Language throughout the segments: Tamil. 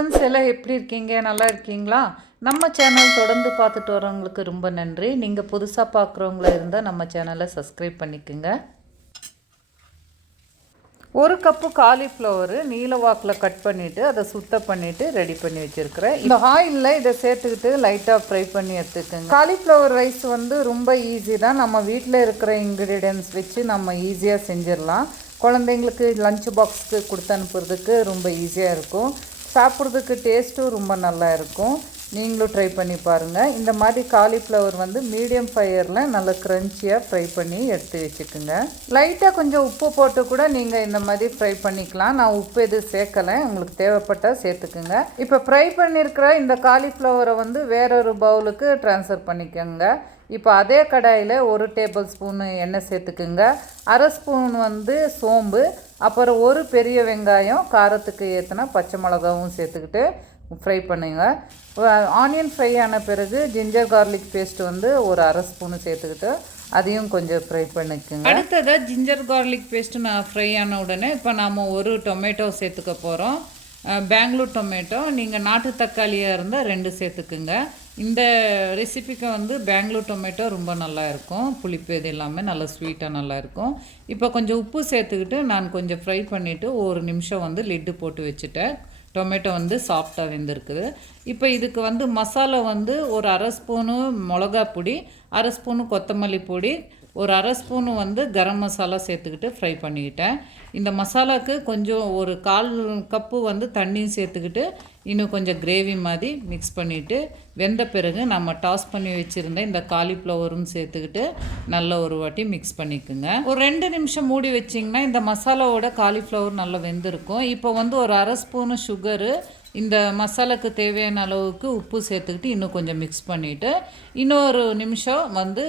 ஃப்ரெண்ட்ஸ் எல்லாம் எப்படி இருக்கீங்க? நல்லா இருக்கீங்களா? நம்ம சேனல் தொடர்ந்து பார்த்துட்டு வரவங்களுக்கு ரொம்ப நன்றி. நீங்கள் புதுசாக பார்க்குறவங்கள இருந்தால் நம்ம சேனலை சப்ஸ்கிரைப் பண்ணிக்கோங்க. ஒரு கப்பு காலிஃப்ளவரு நீல வாக்கில் கட் பண்ணிவிட்டு அதை சுத்தம் பண்ணிவிட்டு ரெடி பண்ணி வச்சுருக்கிறேன். இந்த ஆயிலில் இதை சேர்த்துக்கிட்டு லைட்டாக ஃப்ரை பண்ணி எடுத்துக்கோங்க. காலிஃப்ளவர் ரைஸ் வந்து ரொம்ப ஈஸி தான். நம்ம வீட்டில் இருக்கிற இன்க்ரீடியன்ஸ் வச்சு நம்ம ஈஸியாக செஞ்சிடலாம். குழந்தைங்களுக்கு லஞ்ச் பாக்ஸுக்கு கொடுத்து அனுப்புறதுக்கு ரொம்ப ஈஸியாக இருக்கும். சாப்பிட்றதுக்கு டேஸ்ட்டும் ரொம்ப நல்லா இருக்கும். நீங்களும் ட்ரை பண்ணி பாருங்கள் இந்த மாதிரி காலிஃப்ளவர் வந்து மீடியம் ஃபயரில் நல்லா க்ரன்ச்சியாக ஃப்ரை பண்ணி எடுத்து வச்சுக்கோங்க. லைட்டாக கொஞ்சம் உப்பு போட்டு கூட நீங்கள் இந்த மாதிரி ஃப்ரை பண்ணிக்கலாம். நான் உப்பு எதுவும் சேர்க்கலை. உங்களுக்கு தேவைப்பட்டால் சேர்த்துக்குங்க. இப்போ ஃப்ரை பண்ணியிருக்கிற இந்த காலிஃப்ளவரை வந்து வேறொரு பவுலுக்கு ட்ரான்ஸ்ஃபர் பண்ணிக்கோங்க. இப்போ அதே கடாயில் ஒரு டேபிள் ஸ்பூனு எண்ணெய் சேர்த்துக்குங்க. அரை ஸ்பூன் வந்து சோம்பு அப்புறம் ஒரு பெரிய வெங்காயம் காரத்துக்கு ஏற்றினா பச்சை மிளகாவும் சேர்த்துக்கிட்டு ஃப்ரை பண்ணுங்க. ஆனியன் ஃப்ரை ஆன பிறகு ஜிஞ்சர் கார்லிக் பேஸ்ட் வந்து ஒரு அரை ஸ்பூனு சேர்த்துக்கிட்டு அதையும் கொஞ்சம் ஃப்ரை பண்ணிக்கோங்க. அடுத்ததாக ஜிஞ்சர் கார்லிக் பேஸ்ட்டு நான் ஃப்ரை ஆன உடனே இப்போ நாம் ஒரு டொமேட்டோ சேர்த்துக்க போகிறோம் பெங்களூர் டொமேட்டோ நீங்கள் நாட்டு தக்காளியாக இருந்தால் ரெண்டு சேர்த்துக்குங்க. இந்த ரெசிபிக்கு வந்து பெங்களூர் டொமேட்டோ ரொம்ப நல்லா இருக்கும். புளிப்பு இது எல்லாமே நல்லா ஸ்வீட்டாக நல்லா இருக்கும். இப்போ கொஞ்சம் உப்பு சேர்த்துக்கிட்டு நான் கொஞ்சம் ஃப்ரை பண்ணிவிட்டு ஒரு நிமிஷம் வந்து லிட்டு போட்டு வச்சுட்டேன். டொமேட்டோ வந்து சாஃப்டாக வெந்திருக்குது. இப்போ இதுக்கு வந்து மசாலா வந்து ஒரு அரை ஸ்பூனு மிளகா பொடி அரை ஸ்பூனு கொத்தமல்லி பொடி ஒரு அரை ஸ்பூனு வந்து கரம் மசாலா சேர்த்துக்கிட்டு ஃப்ரை பண்ணிக்கிட்டேன். இந்த மசாலாவுக்கு கொஞ்சம் ஒரு கால் கப்பு வந்து தண்ணியும் சேர்த்துக்கிட்டு இன்னும் கொஞ்சம் கிரேவி மாதிரி மிக்ஸ் பண்ணிவிட்டு வெந்த பிறகு நம்ம டாஸ் பண்ணி வச்சுருந்த இந்த காலிஃப்ளவரும் சேர்த்துக்கிட்டு நல்ல ஒரு வாட்டி மிக்ஸ் பண்ணிக்கோங்க. ஒரு ரெண்டு நிமிஷம் மூடி வச்சிங்கன்னா இந்த மசாலாவோட காலிஃப்ளவர் நல்லா வெந்திருக்கும். இப்போ வந்து ஒரு அரை ஸ்பூனு சுகரு இந்த மசாலாக்கு தேவையான அளவுக்கு உப்பு சேர்த்துக்கிட்டு இன்னும் கொஞ்சம் மிக்ஸ் பண்ணிவிட்டு இன்னொரு நிமிஷம் வந்து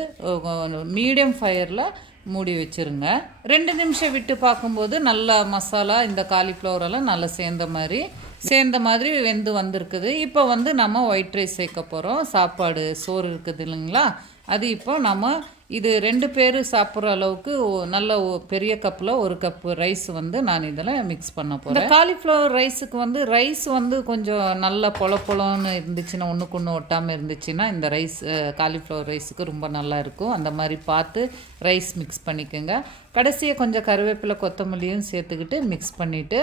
மீடியம் ஃபயரில் மூடி வச்சுருங்க. ரெண்டு நிமிஷம் விட்டு பார்க்கும்போது நல்லா மசாலா இந்த காலிஃப்ளவரெல்லாம் நல்லா சேர்ந்த மாதிரி சேர்ந்த மாதிரி வெந்து வந்திருக்குது. இப்போ வந்து நம்ம ஒயிட் ரைஸ் சேர்க்க போகிறோம் சாப்பாடு சோறு இருக்குது இல்லைங்களா? அது இப்போ நம்ம இது ரெண்டு பேர் சாப்பிட்ற அளவுக்கு நல்ல பெரிய கப்பில் ஒரு கப்பு ரைஸ் வந்து நான் இதில் மிக்ஸ் பண்ண போகிறேன் காலிஃப்ளவர் ரைஸுக்கு வந்து ரைஸ் வந்து கொஞ்சம் நல்ல பொல பொலன்னு இருந்துச்சுன்னா ஒன்றுக்கு ஒன்று ஒட்டாமல் இருந்துச்சுன்னா இந்த ரைஸ் காலிஃப்ளவர் ரைஸுக்கு ரொம்ப நல்லா இருக்கும். அந்த மாதிரி பார்த்து ரைஸ் மிக்ஸ் பண்ணிக்கோங்க. கடைசியாக கொஞ்சம் கருவேப்பிலை கொத்தமல்லியும் சேர்த்துக்கிட்டு மிக்ஸ் பண்ணிவிட்டு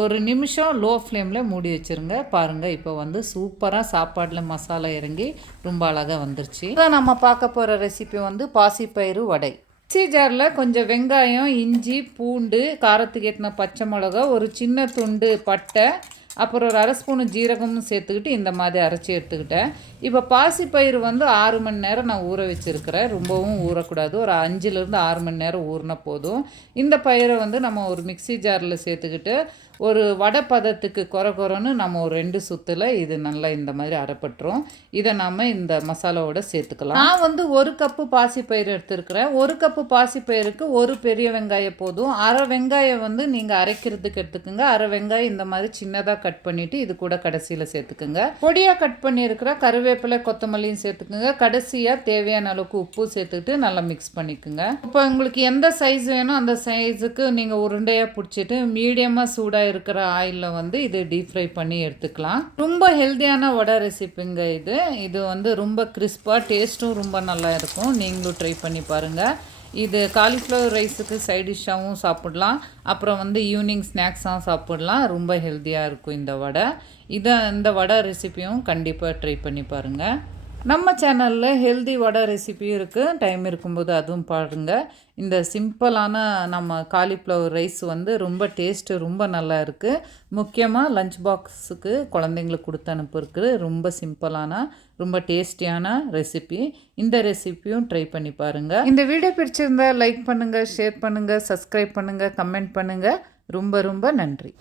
ஒரு நிமிஷம் லோ ஃப்ளேமில் மூடி வச்சுருங்க. பாருங்கள் இப்போ வந்து சூப்பராக சாப்பாட்டில் மசாலா இறங்கி ரொம்ப அழகாக வந்துருச்சு. இப்போ நம்ம பார்க்க போகிற ரெசிபி வந்து பாசிப்பயிறு வடை. மிக்சி ஜாரில் கொஞ்சம் வெங்காயம் இஞ்சி பூண்டு காரத்துக்கு ஏற்றின பச்சை மிளகா ஒரு சின்ன துண்டு பட்டை அப்புறம் ஒரு அரை ஸ்பூனு ஜீரகமும் சேர்த்துக்கிட்டு இந்த மாதிரி அரைச்சி எடுத்துக்கிட்டேன். இப்போ பாசிப்பயிறு வந்து ஆறு மணி நேரம் நான் ஊற வச்சுருக்கிறேன். ரொம்பவும் ஊறக்கூடாது. ஒரு அஞ்சுலேருந்து ஆறு மணி நேரம் ஊறினா போதும். இந்த பயிரை வந்து நம்ம ஒரு மிக்சி ஜாரில் சேர்த்துக்கிட்டு ஒரு வடை பதத்துக்கு குறை குறைன்னு நம்ம ஒரு ரெண்டு சுத்தில் இது நல்லா இந்த மாதிரி அரைப்பட்டுரும். இதை நம்ம இந்த மசாலாவோட சேர்த்துக்கலாம். நான் வந்து ஒரு கப்பு பாசிப்பயிறு எடுத்துருக்கிறேன். ஒரு கப்பு பாசிப்பயிருக்கு ஒரு பெரிய வெங்காயம் போதும். அரை வெங்காயம் வந்து நீங்கள் அரைக்கிறதுக்கு எடுத்துக்கோங்க. அரை வெங்காயம் இந்த மாதிரி சின்னதாக கட் பண்ணிவிட்டு இது கூட கடைசியில் சேர்த்துக்குங்க. பொடியாக கட் பண்ணியிருக்கிற கருவேப்பிலை கொத்தமல்லியும் சேர்த்துக்குங்க. கடைசியாக தேவையான அளவுக்கு உப்பு சேர்த்துக்கிட்டு நல்லா மிக்ஸ் பண்ணிக்கோங்க. இப்போ உங்களுக்கு எந்த சைஸ் வேணும் அந்த சைஸுக்கு நீங்கள் உருண்டையாக பிடிச்சிட்டு மீடியமாக சூடாக இருக்கிற ஆயிலில் வந்து இது டீப் ஃப்ரை பண்ணி எடுத்துக்கலாம். ரொம்ப ஹெல்த்தியான வடை ரெசிபிங்க இது. இது வந்து ரொம்ப கிறிஸ்பாக டேஸ்ட்டும் ரொம்ப நல்லா இருக்கும். நீங்களும் ட்ரை பண்ணி பாருங்கள் இது காலிஃப்ளவர் ரைஸுக்கு சைட் டிஷ்ஷாகவும் சாப்பிட்லாம். அப்புறம் வந்து ஈவினிங் ஸ்நாக்ஸாகவும் சாப்பிட்லாம். ரொம்ப ஹெல்த்தியாக இருக்கும் இந்த வடை. இதை இந்த வடை ரெசிப்பியும் கண்டிப்பாக ட்ரை பண்ணி பாருங்கள் நம்ம சேனலில் ஹெல்தி வடை ரெசிபியும் இருக்குது டைம் இருக்கும்போது அதுவும் பாருங்கள் இந்த சிம்பிளான நம்ம காலிஃப்ளவர் ரைஸ் வந்து ரொம்ப டேஸ்ட்டு ரொம்ப நல்லா இருக்குது முக்கியமாக லஞ்ச் பாக்ஸுக்கு குழந்தைங்களுக்கு கொடுத்து அனுப்புறதுக்கு ரொம்ப சிம்பிளான ரொம்ப டேஸ்டியான ரெசிபி இந்த ரெசிப்பியும் ட்ரை பண்ணி பாருங்கள் இந்த வீடியோ பிடிச்சிருந்தா லைக் பண்ணுங்கள் ஷேர் பண்ணுங்கள் சப்ஸ்கிரைப் பண்ணுங்கள் கமெண்ட் பண்ணுங்கள் ரொம்ப ரொம்ப நன்றி.